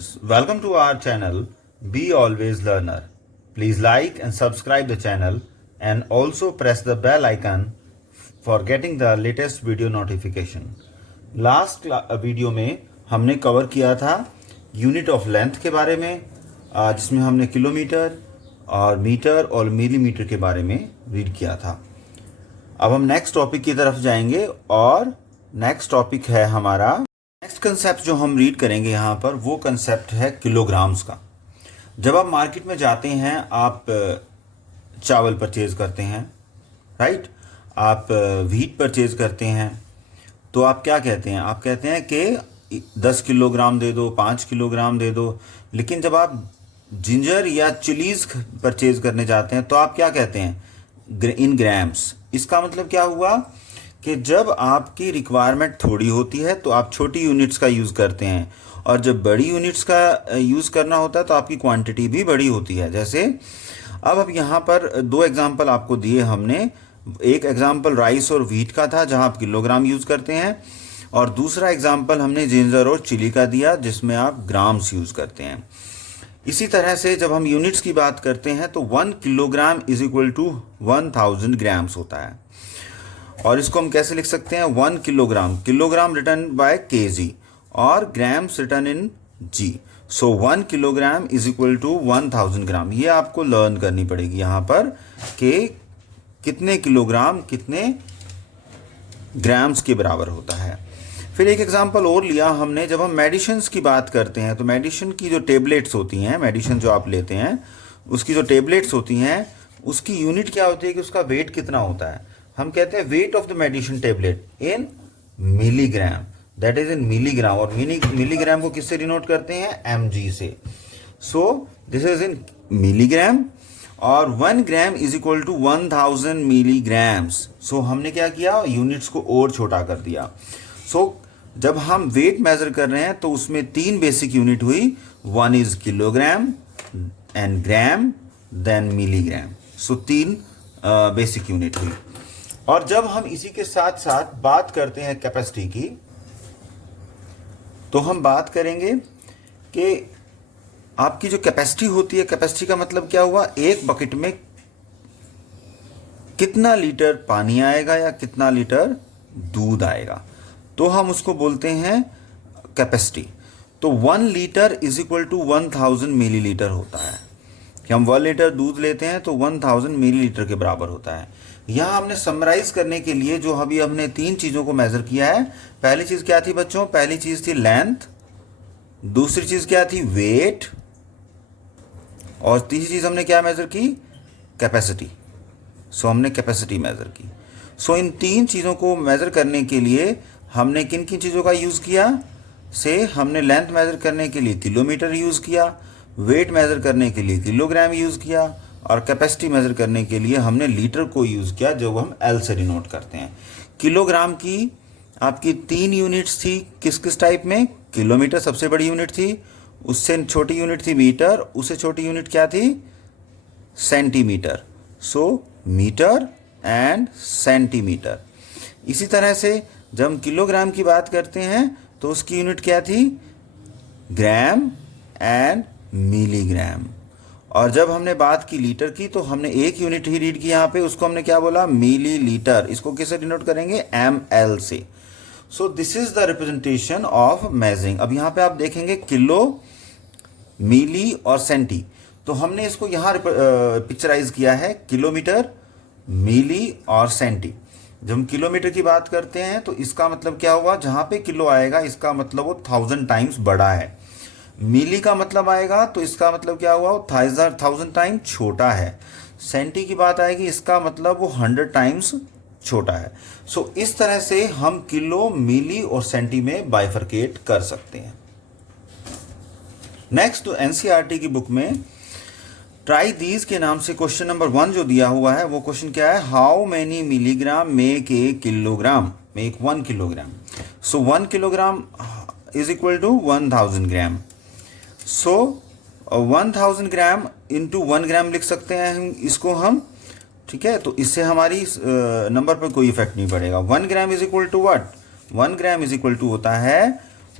students, welcome to our channel Be Always Learner. Please like and subscribe the channel and also press the bell icon for getting the latest video notification. Last video में हमने cover किया था unit of length के बारे में, जिसमें हमने kilometre और मीटर और मिलीमीटर के बारे में रीड किया था। अब हम नेक्स्ट टॉपिक की तरफ जाएंगे और नेक्स्ट टॉपिक है हमारा नेक्स्ट कंसेप्ट जो हम रीड करेंगे यहाँ पर, वो कंसेप्ट है किलोग्राम्स का। जब आप मार्केट में जाते हैं, आप चावल परचेज करते हैं, राइट, आप व्हीट परचेज करते हैं, तो आप क्या कहते हैं? आप कहते हैं कि 10 किलोग्राम दे दो, 5 किलोग्राम दे दो। लेकिन जब आप जिंजर या चिलीज परचेज करने जाते हैं तो आप क्या कहते हैं? In grams. इसका मतलब क्या हुआ कि जब आपकी रिक्वायरमेंट थोड़ी होती है तो आप छोटी यूनिट्स का यूज़ करते हैं, और जब बड़ी यूनिट्स का यूज़ करना होता है तो आपकी क्वांटिटी भी बड़ी होती है। जैसे अब यहाँ पर दो एग्जांपल आपको दिए हमने। एक एग्जांपल राइस और व्हीट का था जहाँ आप किलोग्राम यूज़ करते हैं, और दूसरा एग्जांपल हमने जिंजर और चिली का दिया जिसमें आप ग्राम्स यूज़ करते हैं। इसी तरह से जब हम यूनिट्स की बात करते हैं तो 1 kilogram is equal to 1000 grams होता है। और इसको हम कैसे लिख सकते हैं? 1 kilogram, kilogram written by kg और grams written in g. So 1 kilogram is equal to 1000 gram. ये आपको लर्न करनी पड़ेगी यहाँ पर कि कितने किलोग्राम कितने ग्राम्स के बराबर होता है। फिर एक एग्जांपल और लिया हमने, जब हम मेडिसिन्स की बात करते हैं तो मेडिसिन की जो टेबलेट्स होती हैं, मेडिसिन जो आप लेते हैं उसकी जो टेबलेट्स होती हैं, उसकी यूनिट क्या होती है कि उसका वेट कितना होता है। हम कहते हैं weight of the medicine tablet in milligram, that is in milligram. और मिलीग्राम को किससे डिनोट करते हैं? mg से। So this is in milligram, और 1 gram is equal to 1000 milligrams. So हमने क्या किया? यूनिट्स को और छोटा कर दिया। सो जब हम वेट मेजर कर रहे हैं तो उसमें 3 बेसिक यूनिट हुई। 1 is kilogram and gram then milligram. So 3 basic unit हुई। और जब हम इसी के साथ साथ बात करते हैं कैपेसिटी की, तो हम बात करेंगे कि आपकी जो कैपेसिटी होती है, कैपेसिटी का मतलब क्या हुआ? एक बकेट में कितना लीटर पानी आएगा या कितना लीटर दूध आएगा, तो हम उसको बोलते हैं कैपेसिटी। तो 1 litre is equal to 1000 millilitre होता है। कि हम 1 लीटर दूध लेते हैं तो 1000 मिलीलीटर के बराबर होता है। यहाँ हमने समराइज करने के लिए जो अभी हमने 3 चीज़ों को मेज़र किया है। पहली चीज़ क्या थी बच्चों? पहली चीज़ थी लेंथ, दूसरी चीज़ क्या थी? वेट, और तीसरी चीज़ हमने क्या मेज़र की? कैपेसिटी। सो हमने कैपेसिटी मेज़र की। सो इन 3 चीज़ों को मेज़र करने के लिए हमने किन किन चीज़ों का यूज़ किया? से हमने लेंथ मेज़र करने के लिए किलोमीटर यूज़ किया, वेट मेज़र करने के लिए किलोग्राम यूज़ किया, और कैपेसिटी मेज़र करने के लिए हमने लीटर को यूज़ किया, जो हम एल से डिनोट करते हैं। किलोग्राम की आपकी 3 यूनिट्स थी, किस किस टाइप में? किलोमीटर सबसे बड़ी यूनिट थी, उससे छोटी यूनिट थी मीटर, उससे छोटी यूनिट क्या थी? Centimetre. So metre and centimetre. इसी तरह से जब हम किलोग्राम की बात करते हैं तो उसकी यूनिट क्या थी? Gram and milligram. और जब हमने बात की लीटर की तो हमने एक यूनिट ही रीड की यहाँ पे, उसको हमने क्या बोला? मिलीलीटर। इसको किससे डिनोट करेंगे? ml से। So this is the representation of measuring. अब यहाँ पे आप देखेंगे किलो, मिली और सेंटी, तो हमने इसको यहाँ पिक्चराइज किया है किलोमीटर, मिली और सेंटी। जब हम किलोमीटर की बात करते हैं तो इसका मतलब क्या हुआ? जहाँ पे किलो आएगा इसका मतलब वो 1000 टाइम्स बड़ा है। मिली का मतलब आएगा तो इसका मतलब क्या हुआ? वो 1000 टाइम छोटा है। सेंटी की बात आएगी, इसका मतलब वो 100 टाइम्स छोटा है। सो इस तरह से हम किलो, मिली और सेंटी में बाइफरकेट कर सकते हैं। नेक्स्ट एनसीईआरटी की बुक में ट्राई दीज के नाम से क्वेश्चन नंबर 1 जो दिया हुआ है, वो क्वेश्चन क्या है? How many milligram make a kilogram? Make 1 kilogram. So 1 kilogram is equal to 1000 gram. So 1000 gram into 1 gram लिख सकते हैं इसको हम, ठीक है। तो इससे हमारी नंबर पर कोई इफेक्ट नहीं पड़ेगा। 1 gram is equal to what? 1 gram is equal to होता है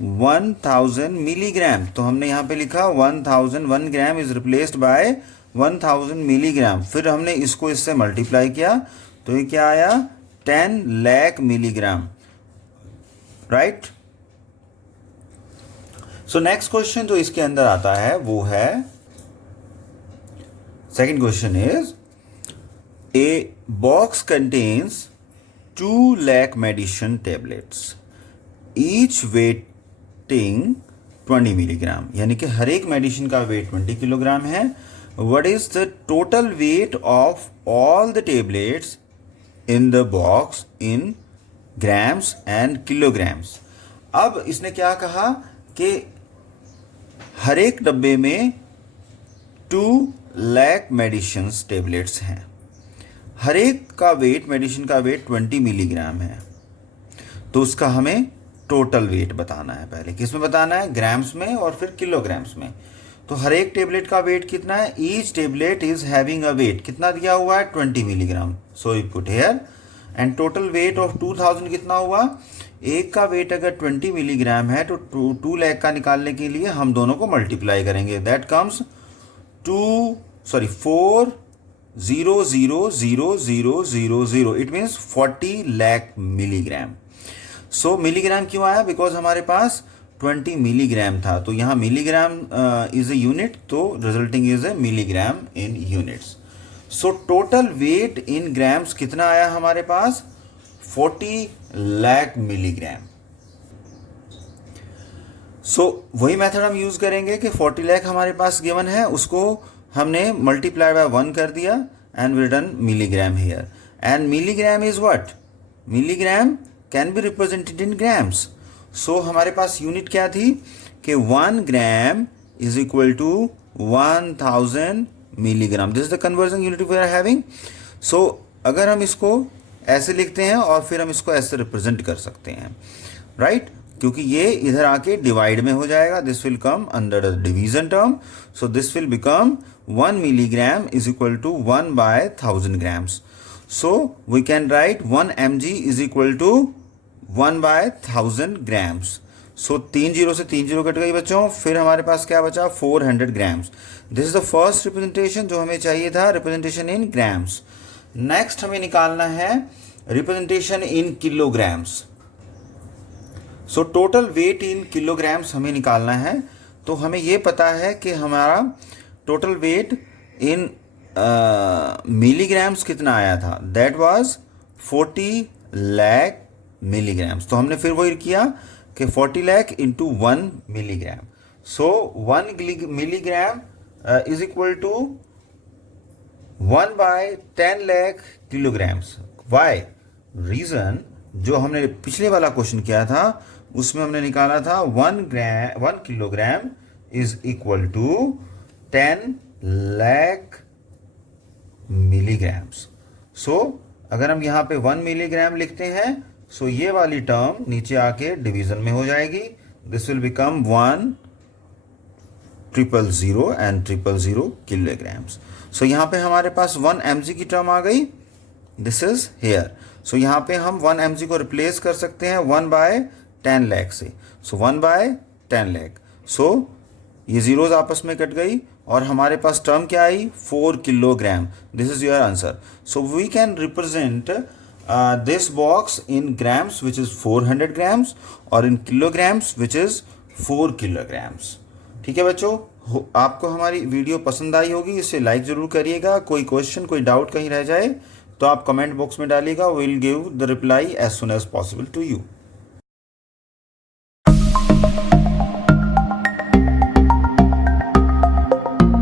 1000 मिलीग्राम। तो हमने यहाँ पे लिखा 1000, 1 gram is replaced by 1000 milligram. फिर हमने इसको इससे मल्टीप्लाई किया तो ये क्या आया, 10 lakh milligram, right. So next question जो इसके अंदर आता है वो है, second question is, a box contains 2 lakh medicine tablets, each waiting 20 milligram, यानी कि हर एक मेडिसिन का वेट 20 किलोग्राम है। What is the total weight of all the tablets in the box in grams and kilograms. अब इसने क्या कहा कि हर एक डब्बे में 2 लाख मेडिसिन टेबलेट्स हैं, हर एक का वेट, मेडिसिन का वेट 20 मिलीग्राम है, तो उसका हमें टोटल वेट बताना है। पहले किस में बताना है, ग्राम्स में और फिर किलोग्राम्स में। तो हर एक टेबलेट का वेट कितना है, each tablet is having a weight, कितना दिया हुआ है, 20 milligram. So you put here, and total weight of 2000 कितना हुआ, एक का वेट अगर 20 मिलीग्राम है तो 2 लाख का निकालने के लिए हम दोनों को मल्टीप्लाई करेंगे। That comes 4,000,000, it means 40 lakh milligram. So milligram क्यों आया, बिकॉज हमारे पास 20 मिलीग्राम था, तो यहाँ मिलीग्राम इज ए यूनिट, तो resulting is a milligram in units. So total weight in grams कितना आया हमारे पास, 40 लाख मिलीग्राम। सो वही मेथड हम यूज करेंगे कि 40 लाख हमारे पास गिवन है, उसको हमने मल्टीप्लाई बाय 1 कर दिया and we done milligram here. And milligram is what, milligram can be represented in grams. So हमारे पास यूनिट क्या थी कि 1 gram is equal to 1000 milligram. This is the conversion unit we are having. So अगर हम इसको ऐसे लिखते हैं और फिर हम इसको ऐसे रिप्रेजेंट कर सकते हैं, राइट, क्योंकि ये इधर आके डिवाइड में हो जाएगा, this will come under the division term. So this will become 1 milligram is equal to 1/1000 grams. So we can write 1 mg is equal to 1/1000 grams. So 3 0 से 3 0 कट गई बच्चों, फिर हमारे पास क्या बचा, 400 grams. This is the first representation जो हमें चाहिए था, रिप्रेजेंटेशन इन ग्राम्स। नेक्स्ट हमें निकालना है representation in kilograms. So total weight in kilograms हमें निकालना है। तो हमें ये पता है कि हमारा टोटल वेट इन मिलीग्राम्स कितना आया था, दैट वाज 40 लाख मिलीग्राम्स। तो हमने फिर वही किया कि 40 lakh into 1 milligram. So 1 milligram is equal to 1/10 lakh kilograms. Why, reason जो हमने पिछले वाला क्वेश्चन किया था उसमें हमने निकाला था 1 kilogram is equal to 10 lakh milligrams. So अगर हम यहाँ पे 1 मिलीग्राम लिखते हैं, सो ये वाली टर्म नीचे आके डिवीजन में हो जाएगी, this will become 1,000 and 000 kilograms. So यहाँ पे हमारे पास 1 mg की टर्म आ गई, दिस इज हेयर। सो यहाँ पे हम 1 mg को रिप्लेस कर सकते हैं 1/10 लाख से। सो 1/10 लाख। सो ये जीरोज आपस में कट गई और हमारे पास टर्म क्या आई, 4 kilogram. This is your answer. So we can represent this box in grams which is 400 grams और in kilograms which is 4 kilograms. ठीक है बच्चों, आपको हमारी वीडियो पसंद आई होगी, इसे लाइक जरूर करिएगा। कोई क्वेश्चन, कोई डाउट कहीं रह जाए तो आप कमेंट बॉक्स में डालिएगा, will give the reply as soon as possible to you.